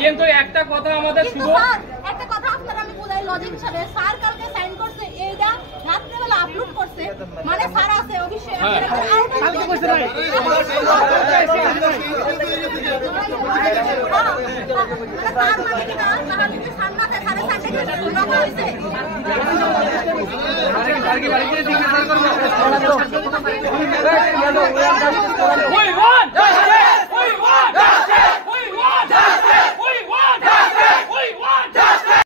কিন্তু একটা কথা আমাদের শুধু একটা কথা আপনারা আমি বলাই লজিক হিসাবে স্যার কালকে সাইন করছে এইটা রাত্রেবেলা আপলোড করছে মানে স্যার আছে অফিসে কালকে কইছে ভাই স্যার মানে কি না তাহলে কি সামনাতে সাড়ে 7:30 ঘন্টা হইছে আরে কালকে বাড়িতে